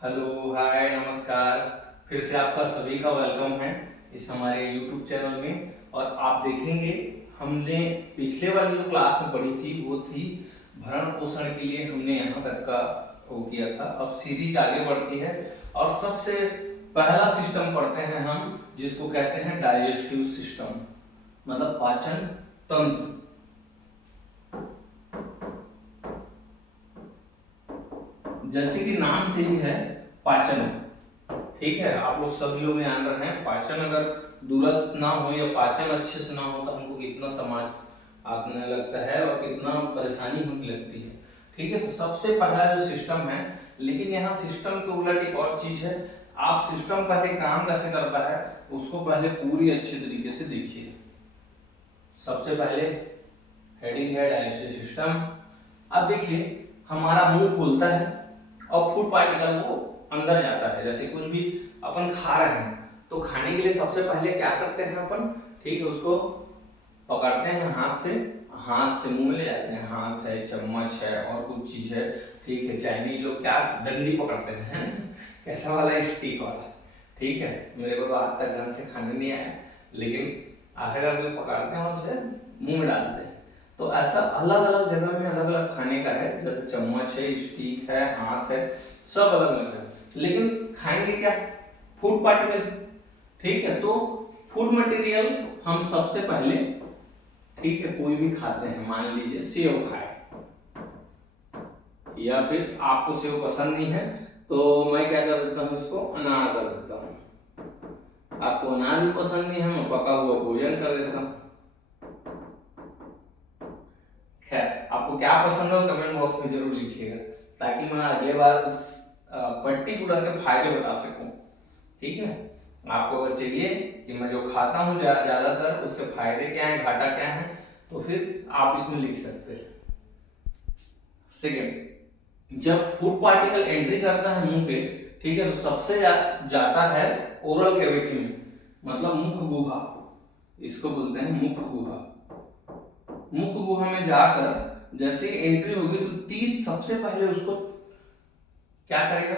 Hello hi नमस्कार। फिर से आपका सभी का वेलकम है इस हमारे YouTube चैनल में। और आप देखेंगे हमने पिछले वाली जो क्लास में पढ़ी थी वो थी भरण पोषण के लिए, हमने यहाँ तक का वो किया था। अब सीरीज आगे बढ़ती है और सबसे पहला सिस्टम पढ़ते हैं हम, जिसको कहते हैं डाइजेस्टिव सिस्टम, मतलब पाचन तंत्र। जैसे कि नाम से ही है पाचन, ठीक है। आप लोग सभी लोग ध्यान रखें, पाचन अगर दुरुस्त ना हो या पाचन अच्छे से ना हो तो हमको कितना समाज आने लगता है और कितना परेशानी होने लगती है, ठीक है। तो सबसे पहला जो सिस्टम है, लेकिन यहाँ सिस्टम के उलट एक और चीज है। आप सिस्टम पहले काम कैसे करता है उसको पहले पूरी अच्छे तरीके से देखिए। सबसे पहले हेडिंग है डाइजेस्टिव सिस्टम। अब देखिए हमारा मुंह खुलता है और फूड पार्टिकल वो अंदर जाता है। जैसे कुछ भी अपन खा रहे हैं तो खाने के लिए सबसे पहले क्या करते हैं अपन, ठीक है, उसको पकड़ते हैं हाथ से मुंह में ले जाते हैं। हाथ है, चम्मच है और कुछ चीज है, ठीक है। चाइनीज लोग क्या डंडी पकड़ते हैं कैसा वाला, स्टिक वाला, ठीक है। मेरे को तो आज तक ढंग से खाने नहीं आया, लेकिन ऐसा करके पकड़ते हैं और उसे मुंह में डालते हैं। तो ऐसा अलग अलग जगह में अलग अलग खाने का है, जैसे चम्मच है, स्टिक है, हाथ है, सब अलग अलग है। लेकिन खाएंगे क्या, फूड पार्टिकल, ठीक है। तो फूड मटेरियल हम सबसे पहले, ठीक है, कोई भी खाते हैं, मान लीजिए सेव खाए, या फिर आपको सेव पसंद नहीं है तो मैं क्या कर देता हूँ, इसको अनार कर देता हूँ। आपको अनार भी पसंद नहीं है, मैं पका हुआ भोजन कर देता हूँ। खैर आपको क्या पसंद हो कमेंट बॉक्स में जरूर लिखिएगा, ताकि मैं अगले बार उस पर्टिकुलर के फायदे बता सकूं, ठीक है। आपको अगर चाहिए कि मैं जो खाता हूँ ज्यादातर उसके फायदे क्या है, घाटा क्या है, तो फिर आप इसमें लिख सकते हैं। सेकेंड, जब फूड पार्टिकल एंट्री करता है मुंह पे, ठीक है, तो सबसे जाता है ओरल कैविटी में, मतलब मुख गुहा, इसको बोलते हैं मुख गुहा। मुख गुहा में जाकर जैसे एंट्री होगी तो तीत सबसे पहले उसको क्या करेगा,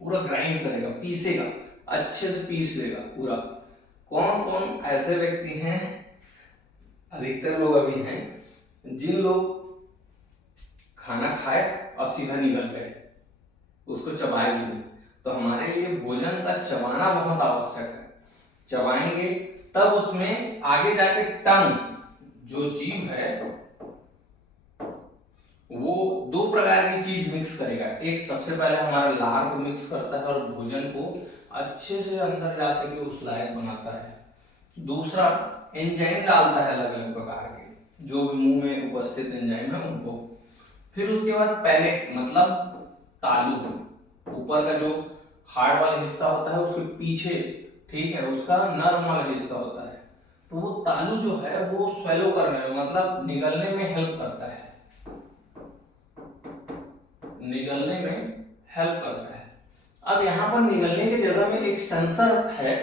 पूरा ग्राइंड करेगा, पीसेगा, अच्छे से पीस लेगा पूरा। कौन कौन ऐसे व्यक्ति हैं, अधिकतर लोग अभी हैं जिन लोग खाना खाए और सीधा निकल गए, उसको चबाए भी नहीं। तो हमारे लिए भोजन का चबाना बहुत आवश्यक है। चबाएंगे तब उसमें आगे जाके टंग जो जीव है वो दो प्रकार की चीज मिक्स करेगा। एक सबसे पहले हमारा लार को मिक्स करता है और भोजन को अच्छे से अंदर जा सके उस लायक बनाता है। दूसरा एंजाइम डालता है अलग अलग प्रकार के, जो भी मुंह में उपस्थित एंजाइम है उनको। फिर उसके बाद पैलेट, मतलब तालू, ऊपर का जो हार्ड वाला हिस्सा होता है उसके पीछे, ठीक है, उसका नर्म वाला हिस्सा होता है। तो वो तालू जो है वो स्वेलो करने में, मतलब निगलने में हेल्प करता है, निगलने में हेल्प करता है। अब यहाँ पर निगलने की जगह में एक सेंसर है,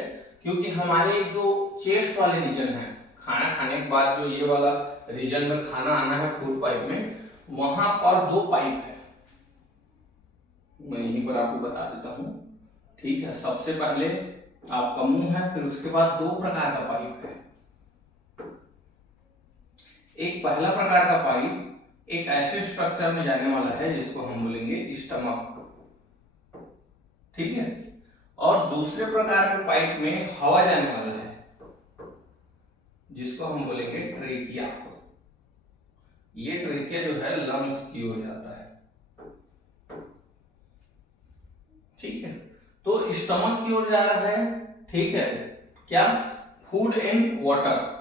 क्योंकि हमारे जो चेस्ट वाले रीजन है, खाना खाने के बाद जो ये वाला रीजन में खाना आना है फूड पाइप में, वहां पर दो पाइप है। मैं यहीं पर आपको बता देता हूं, ठीक है। सबसे पहले आपका मुंह है, फिर उसके बाद दो प्रकार का पाइप है। एक पहला प्रकार का पाइप एक ऐसे स्ट्रक्चर में जाने वाला है जिसको हम बोलेंगे स्टमक, ठीक है। और दूसरे प्रकार के पाइप में हवा जाने वाला है जिसको हम बोलेंगे ट्रेकिया। ये ट्रेकिया जो है लंग्स की ओर जाता है, ठीक है। तो स्टमक की ओर जा रहा है, ठीक है, क्या, food and water,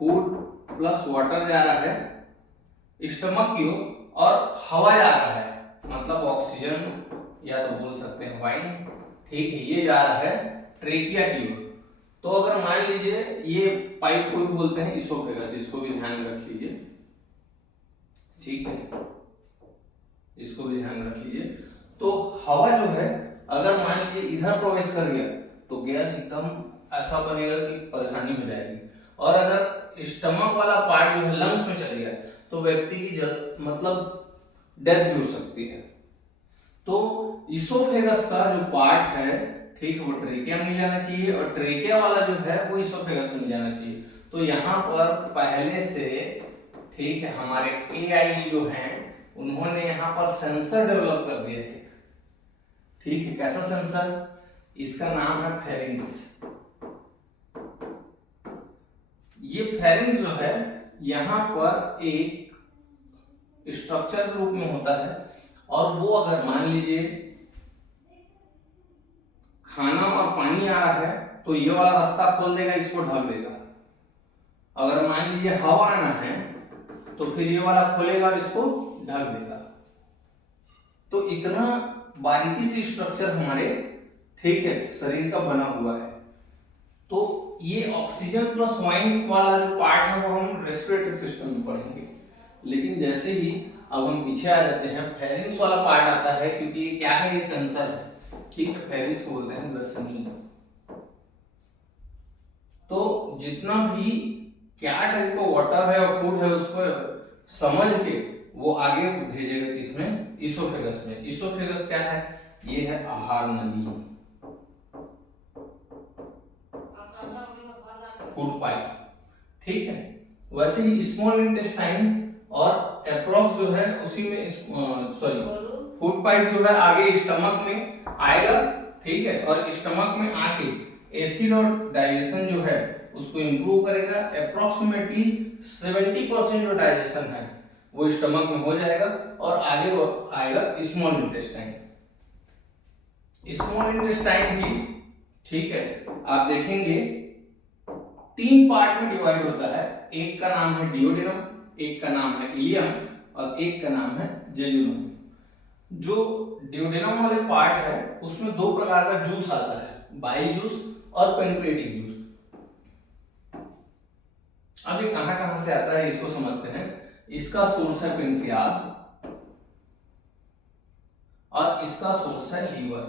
food plus water जा रहा है स्टमक की ओर, और हवा जा रहा है, मतलब ऑक्सीजन या तो बोल सकते हैं वाइन, ठीक है, ये जा रहा है ट्रेकिया की ओर। तो अगर मान लीजिए ये पाइप को भी बोलते हैं इसोफेगस, इसको भी ध्यान में रख लीजिए, ठीक है, इसको भी ध्यान रख लीजिए। तो हवा जो है अगर मान लीजिए इधर प्रवेश कर गया तो गैस एकदम ऐसा बनेगा कि परेशानी हो जाएगी। और अगर स्टमक वाला पार्ट जो है लंग्स में चले गया तो व्यक्ति की मतलब डेथ भी हो सकती है। तो इसोफेगस का जो पार्ट है, ठीक है, वो ट्रेकिया में नहीं जाना चाहिए और ट्रेकिया वाला जो है वो इसोफेगस में नहीं जाना चाहिए। तो यहाँ पर पहले से, ठीक है, हमारे एआई जो हैं उन्होंने यहाँ पर सेंसर डेवलप कर दिया है। ठीक है, कैसा सेंसर? इसका नाम है फेरिंग्स। ये फेरिंग्स जो है यहाँ पर एक स्ट्रक्चर के रूप में होता है और वो अगर मान लीजिए खाना और पानी आ रहा है तो ये वाला रास्ता खोल देगा, इसको ढक देगा। अगर मान लीजिए हवा आना है तो फिर ये वाला खोलेगा और इसको ढक देगा। तो इतना बारीकी से स्ट्रक्चर हमारे, ठीक है, शरीर का बना हुआ है। तो ये ऑक्सीजन प्लस वाइन वाला जो पार्ट है वो हम रेस्पिरेटरी सिस्टम में पढ़ेंगे। लेकिन जैसे ही अब हम पीछे आ जाते हैं, फेरिंग्स वाला पार्ट आता है, क्योंकि ये क्या है, ये सेंसर है। ठीक है, फेरिंग्स को बोलते हैं ग्रसनी। तो जितना भी क्या टाइप का वाटर है और फूड है उसको समझ के वो आगे भेजेगा किसमें, इसोफेगस में। इसोफेगस क्या है? ये है आहार नली, फूड पाइप। ठीक है, वैसे ही स्मॉल इंटेस्टाइन और एप्रोक्स जो है उसी में, सॉरी, फूड पाइप जो है आगे स्टमक में आएगा। ठीक है, और स्टमक में आके एसिड और डाइजेशन जो है उसको इंप्रूव करेगा। अप्रोक्सीमेटली 70% जो डाइजेशन है वो स्टमक में हो जाएगा और आगे वो आएगा स्मॉल इंटेस्टाइन। स्मॉल इंटेस्टाइन भी, ठीक है, आप देखेंगे 3 पार्ट में डिवाइड होता है। एक का नाम है डियोडेनम, एक का नाम है इलियम और एक का नाम है जेजुनम। जो डियोडेनम वाले पार्ट है उसमें 2 प्रकार का जूस आता है, बाइल जूस और पेनक्रिएटिक जूस। अब ये कहां से आता है इसको समझते हैं। इसका सोर्स है पेनक्रियाज और इसका सोर्स है लीवर।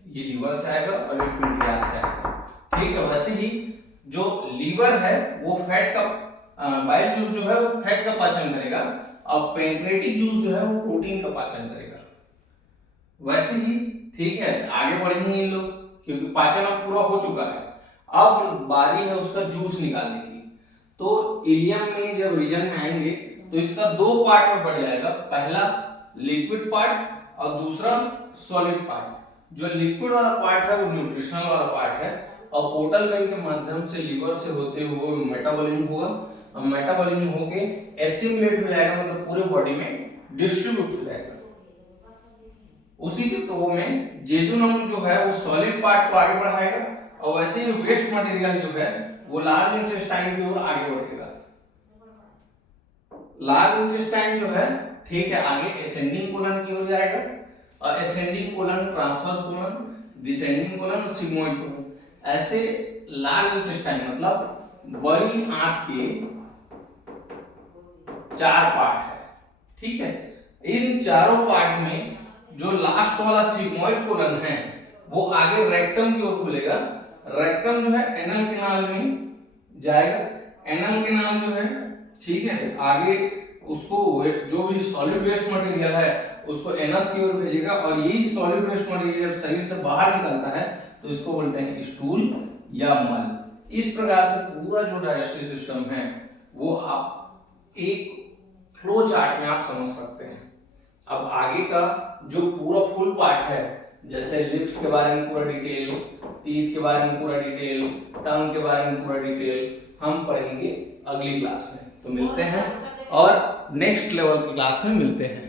ये लीवर से आएगा और ये पेनक्रियाज से आएगा। ठीक है, वैसे ही जो लीवर है वो फैट का, बाइल जूस जो है वो फैट का पाचन करेगा और पेनक्रिएटिक जूस जो है वो प्रोटीन का पाचन करेगा। वैसे ही, ठीक है, आगे बढ़ेंगे इन लोग, क्योंकि पाचन अब पूरा हो चुका है। अब बारी है उसका जूस निकालने की। तो इलियम में जब रीजन में आएंगे तो इसका 2 पार्ट में बढ़ जाएगा। पहला लिक्विड पार्ट और दूसरा सॉलिड पार्ट। जो लिक्विड वाला पार्ट है वो न्यूट्रिशनल वाला पार्ट है और पोर्टल वेन के माध्यम से लीवर से होते हुए मेटाबॉलिज्म होगा और मेटाबॉलिज्म होके एसिमुलेट हो जाएगा, मतलब पूरे बॉडी में डिस्ट्रीब्यूट हो जाएगा। उसी के तो में जेजुनम जो है वो सॉलिड पार्ट को आगे बढ़ाएगा और वैसे ही वेस्ट मटेरियल जो है वो लार्ज इंटेस्टाइन की ओर आगे बढ़ेगा। लार्ज इंटेस्टाइन जो है, ठीक है, आगे असेंडिंग कोलन की ओर जाएगा और ascending colon, transverse colon, descending colon, sigmoid colon. ऐसे लार्ज इंटेस्टाइन मतलब बड़ी आंत के 4 पार्ट है। ठीक है, इन चारों पार्ट में जो लास्ट वाला सिग्मोइड कोलन है वो आगे रेक्टम की ओर खुलेगा। रेक्टम जो है एनल कैनाल में जाएगा। एनल कैनाल जो है, ठीक है, आगे उसको जो भी सॉलिड वेस्ट मटेरियल है उसको एनस की ओर भेजेगा और यही सॉलिड वेस्ट मटेरियल जब शरीर से बाहर निकलता है तो इसको बोलते हैं स्टूल या मल। इस प्रकार से पूरा जो डाइजेस्टिव सिस्टम है वो आप एक फ्लो चार्ट में आप समझ सकते हैं। अब आगे का जो पूरा फुल पार्ट है, जैसे लिप्स के बारे में पूरा डिटेल, टीथ के बारे में पूरा डिटेल, टंग के बारे में पूरा डिटेल हम पढ़ेंगे अगली क्लास में। तो मिलते हैं और नेक्स्ट लेवल की क्लास में मिलते हैं।